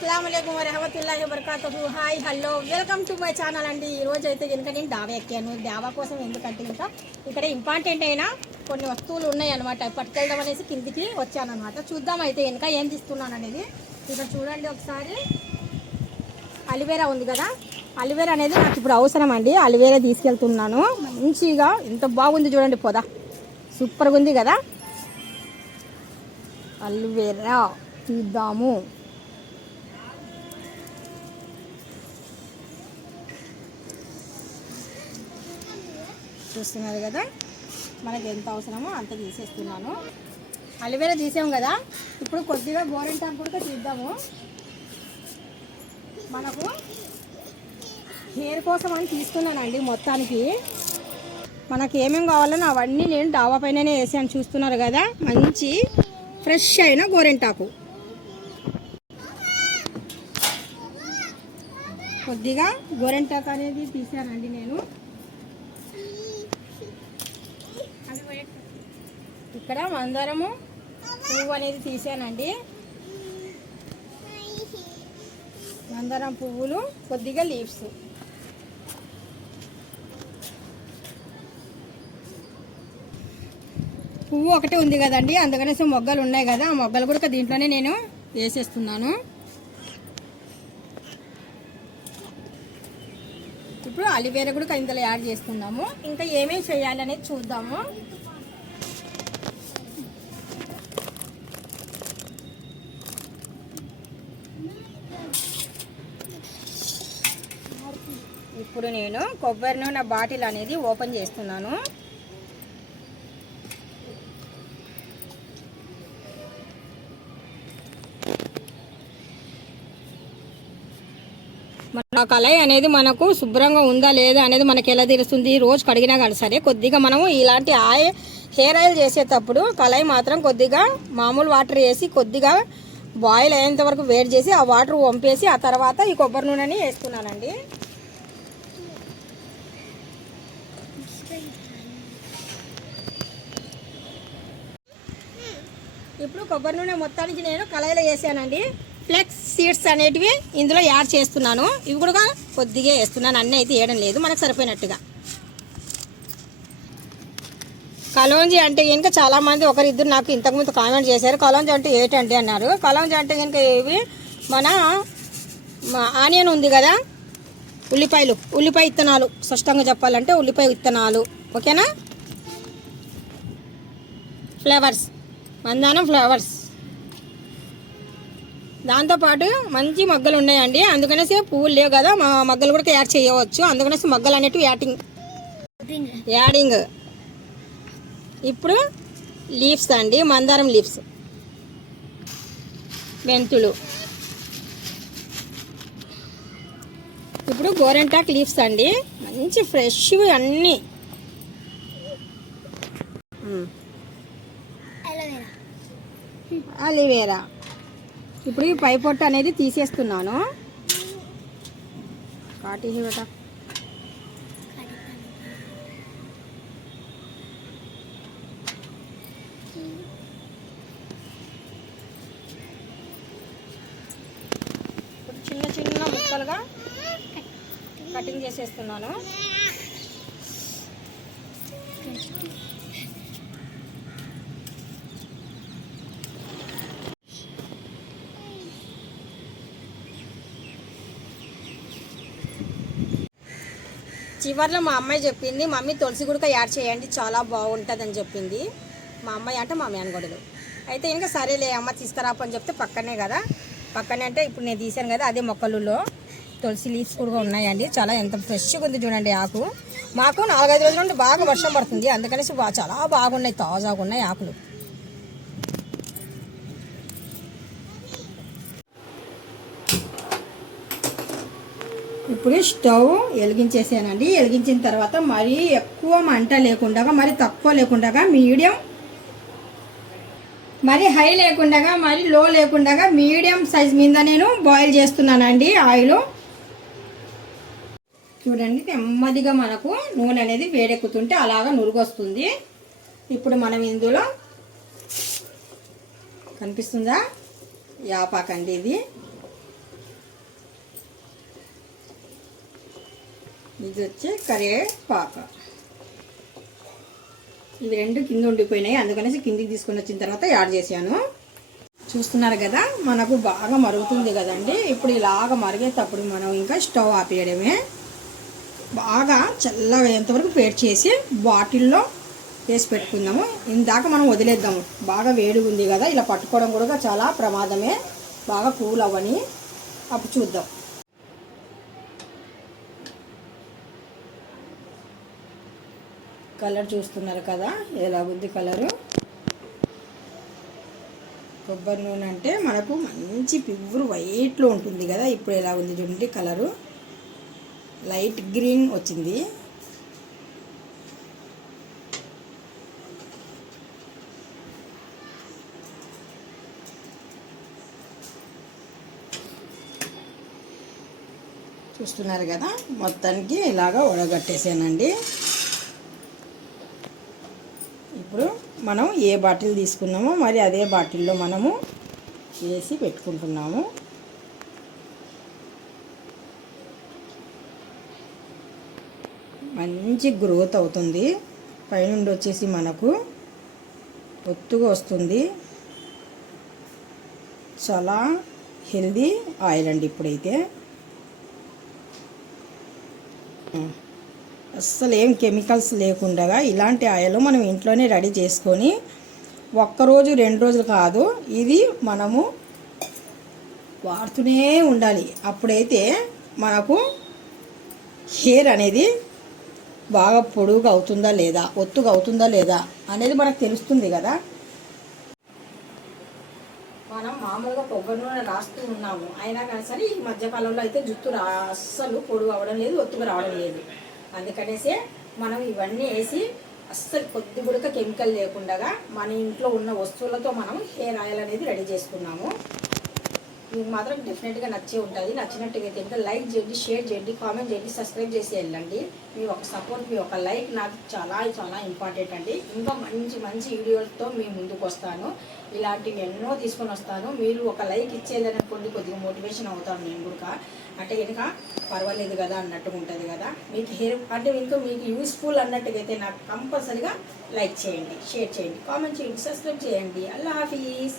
అస్సలాము అలైకుం వరహమతుల్లాహి వబరకాతుహు. Hi hello welcome to my channel అండి. ఈరోజు అయితే కనుక నేను డాబా ఎక్కాను. డాబా కోసం ఎందుకంటే ఇంకా ఇక్కడ ఇంపార్టెంట్ అయినా కొన్ని వస్తువులు ఉన్నాయి అనమాట. పట్టుకెళ్దాం అనేసి కిందికి వచ్చాను అనమాట. చూద్దాం అయితే కనుక ఏం తీస్తున్నాను అనేది. ఇక్కడ చూడండి ఒకసారి. అలివేరా ఉంది కదా, అలివేరా అనేది నాకు ఇప్పుడు అవసరం అండి. అలివేరా తీసుకెళ్తున్నాను. మంచిగా ఎంత బాగుంది చూడండి, పొద సూపర్గా ఉంది కదా. అలివేరా తీద్దాము. చూస్తున్నారు కదా, మనకి ఎంత అవసరమో అంత తీసేస్తున్నాను. అలివేరా తీసాము కదా, ఇప్పుడు కొద్దిగా గోరింటాకు కూడా తీద్దాము. మనకు హెయిర్ కోసం అని తీసుకున్నానండి. మొత్తానికి మనకి ఏమేమి కావాలని అవన్నీ నేను డాబా పైననే వేసాను. చూస్తున్నారు కదా, మంచి ఫ్రెష్ అయిన గోరింటాకు. కొద్దిగా గోరింటాకు అనేది తీసానండి నేను. ఇక్కడ మందారము పువ్వు అనేది తీసానండి. మందారం పువ్వులు, కొద్దిగా లీవ్స్. పువ్వు ఒకటే ఉంది కదండి, అందుకనేసి మొగ్గలు ఉన్నాయి కదా, ఆ మొగ్గలు కూడా దీంట్లోనే నేను వేసేస్తున్నాను. ఇప్పుడు అలివేరా కూడా ఇందులో యాడ్ చేస్తున్నాము. ఇంకా ఏమేమి చేయాలనేది చూద్దాము. ఇప్పుడు నేను కొబ్బరి నూనె బాటిల్ అనేది ఓపెన్ చేస్తున్నాను. మన కళాయి అనేది మనకు శుభ్రంగా ఉందా లేదా అనేది మనకి ఎలా తెలుస్తుంది? రోజు కడిగినా కానీ సరే, కొద్దిగా మనము ఇలాంటి హెయిర్ ఆయిల్ చేసేటప్పుడు కళాయి మాత్రం కొద్దిగా మామూలు వాటర్ వేసి కొద్దిగా బాయిల్ అయ్యేంత వరకు వేడి చేసి ఆ వాటర్ వంపేసి ఆ తర్వాత ఈ కొబ్బరి నూనెని వేస్తున్నానండి. ఇప్పుడు కొబ్బరి నూనె మొత్తానికి నేను కళాయిలో వేసానండి. ఫ్లెక్స్ సీడ్స్ అనేటివి ఇందులో యాడ్ చేస్తున్నాను. ఇవి కూడా కొద్దిగా వేస్తున్నాను, అన్నీ అయితే వేయడం లేదు, మనకు సరిపోయినట్టుగా. కలోంజీ అంటే కనుక చాలామంది ఒకరిద్దరు నాకు ఇంతకుముందు కామెంట్ చేశారు, కలోంజీ అంటే ఏంటండి అన్నారు. కలోంజీ అంటే కనుక ఇవి మన ఆనియన్ ఉంది కదా, ఉల్లిపాయ విత్తనాలు, స్పష్టంగా చెప్పాలంటే ఉల్లిపాయ విత్తనాలు, ఓకేనా. ఫ్లేవర్స్, మందారం ఫ్లేవర్స్. దాంతోపాటు మంచి మొగ్గలు ఉన్నాయండి, అందుకనేసి పువ్వులు లేవు కదా, మా మొగ్గలు కూడా యాడ్ చేయవచ్చు, అందుకనేసి మొగ్గలు అనేటివి యాడింగ్. ఇప్పుడు లీవ్స్ అండి, మందారం లీవ్స్, మెంతులు. ఇప్పుడు గోరింటాక్ లీవ్స్ అండి, మంచి ఫ్రెష్ అన్నీ. అలివేరా. ఇప్పుడు ఈ పై పొట్టు అనేది తీసేస్తున్నాను. కాటి బేటా. చిన్న చిన్న ముక్కలుగా కటింగ్ చేసేస్తున్నాను. చివర్లో మా అమ్మాయి చెప్పింది, మమ్మీ తులసి గుడక యాడ్ చేయండి చాలా బాగుంటుంది అని చెప్పింది. మా అమ్మాయి అంటే మా మేనగొడలు. అయితే ఇంకా సరేలే అమ్మ తీసుకురాపు అని చెప్తే పక్కనే కదా, పక్కనే అంటే ఇప్పుడు నేను తీసాను కదా, అదే మొక్కలలో తులసి లీవ్స్ కూడా ఉన్నాయండి. చాలా ఎంత ఫ్రెష్గా ఉంది చూడండి ఆకు. మాకు 4-5 రోజుల నుండి బాగా వర్షం పడుతుంది, అందుకనేసి చాలా బాగున్నాయి, తాజాగా ఉన్నాయి ఆకులు. ఇప్పుడు స్టవ్ వెలిగించేసానండి. వెలిగించిన తర్వాత మరీ ఎక్కువ మంట లేకుండా, మరి తక్కువ లేకుండా, మీడియం, మరి హై లేకుండా, మరి లో లేకుండా మీడియం సైజ్ మీద నేను బాయిల్ చేస్తున్నానండి ఆయిల్. చూడండి, నెమ్మదిగా మనకు నూనె అనేది వేడెక్కుతుంటే అలాగా నురుగొస్తుంది. ఇప్పుడు మనం ఇందులో కనిపిస్తుందా, యాపాకండి ఇది. ఇది వచ్చి కరివేపాకు. ఇవి రెండు కింద ఉండిపోయినాయి, అందుకనేసి కిందికి తీసుకొని వచ్చిన తర్వాత యాడ్ చేశాను. చూస్తున్నారు కదా, మనకు బాగా మరుగుతుంది కదండి. ఇప్పుడు ఇలాగ మరిగేటప్పుడు మనం ఇంకా స్టవ్ ఆపేయడమే. బాగా చల్లగా అయ్యేంతవరకు వేడి చేసి బాటిల్లో వేసి పెట్టుకుందాము. ఇందాక మనం వదిలేద్దాము, బాగా వేడిగా ఉంది కదా, ఇలా పట్టుకోవడం కూడా చాలా ప్రమాదమే. బాగా కూల్ అవ్వని, అప్పుడు చూద్దాం. కలర్ చూస్తున్నారు కదా ఎలాగుంది కలరు. కొబ్బరి నూనె అంటే మనకు మంచి ప్యూర్ వైట్లో ఉంటుంది కదా. ఇప్పుడు ఎలా ఉంది చూడండి, కలరు లైట్ గ్రీన్ వచ్చింది. చూస్తున్నారు కదా, మొత్తానికి ఇలాగా ఉడగట్టేసానండి. ఇప్పుడు మనం ఏ బాటిల్ తీసుకున్నామో మరి అదే బాటిల్లో మనము వేసి పెట్టుకుంటున్నాము. మంచి గ్రోత్ అవుతుంది. పైనుండి వచ్చేసి మనకు ఒత్తుగా వస్తుంది. చాలా హెల్దీ ఆయిల్ అండి. ఇప్పుడైతే అస్సలు ఏం కెమికల్స్ లేకుండా ఇలాంటి ఆయిల్ మనం ఇంట్లోనే రెడీ చేసుకొని ఒక్కరోజు 2 రోజులు కాదు, ఇది మనము వాడుతూనే ఉండాలి. అప్పుడైతే మనకు హెయిర్ అనేది బాగా పొడుగుగా అవుతుందా లేదా, ఒత్తుగా అవుతుందా లేదా అనేది మనకు తెలుస్తుంది కదా. మనం మామూలుగా కొబ్బరి నూనె రాస్తూ ఉన్నాము, అయినా కానీ సరే ఈ మధ్యకాలంలో అయితే జుట్టు అస్సలు పొడుగు అవ్వడం లేదు, ఒత్తుగా రావడం లేదు. అందుకనేసే మనం ఇవన్నీ వేసి అస్సలు కొద్ది కూడా కెమికల్ లేకుండా మన ఇంట్లో ఉన్న వస్తువులతో మనం హెయిర్ ఆయిల్ అనేది రెడీ చేసుకున్నాము. మీకు మాత్రం డెఫినెట్గా నచ్చే ఉంటుంది. నచ్చినట్టుగా తింటే లైక్ చేయండి, షేర్ చేయండి, కామెంట్ చేయండి, సబ్స్క్రైబ్ చేసి వెళ్ళండి. మీ ఒక సపోర్ట్, మీ ఒక లైక్ నాకు చాలా చాలా ఇంపార్టెంట్ అండి. ఇంకా మంచి మంచి వీడియోలతో మీ ముందుకు వస్తాను. ఇలాంటివి ఎన్నో తీసుకొని వస్తాను. మీరు ఒక లైక్ ఇచ్చేదనుకోండి, కొద్దిగా మోటివేషన్ అవుతాను నేను కూడా. అంటే కనుక పర్వాలేదు కదా అన్నట్టుగా ఉంటుంది కదా. మీకు హెయిర్ అంటే ఇంకా మీకు యూస్ఫుల్ అన్నట్టుగా అయితే నాకు కంపల్సరీగా లైక్ చేయండి, షేర్ చేయండి, కామెంట్ చేయండి, సబ్స్క్రైబ్ చేయండి. అల్లా హాఫీజ్.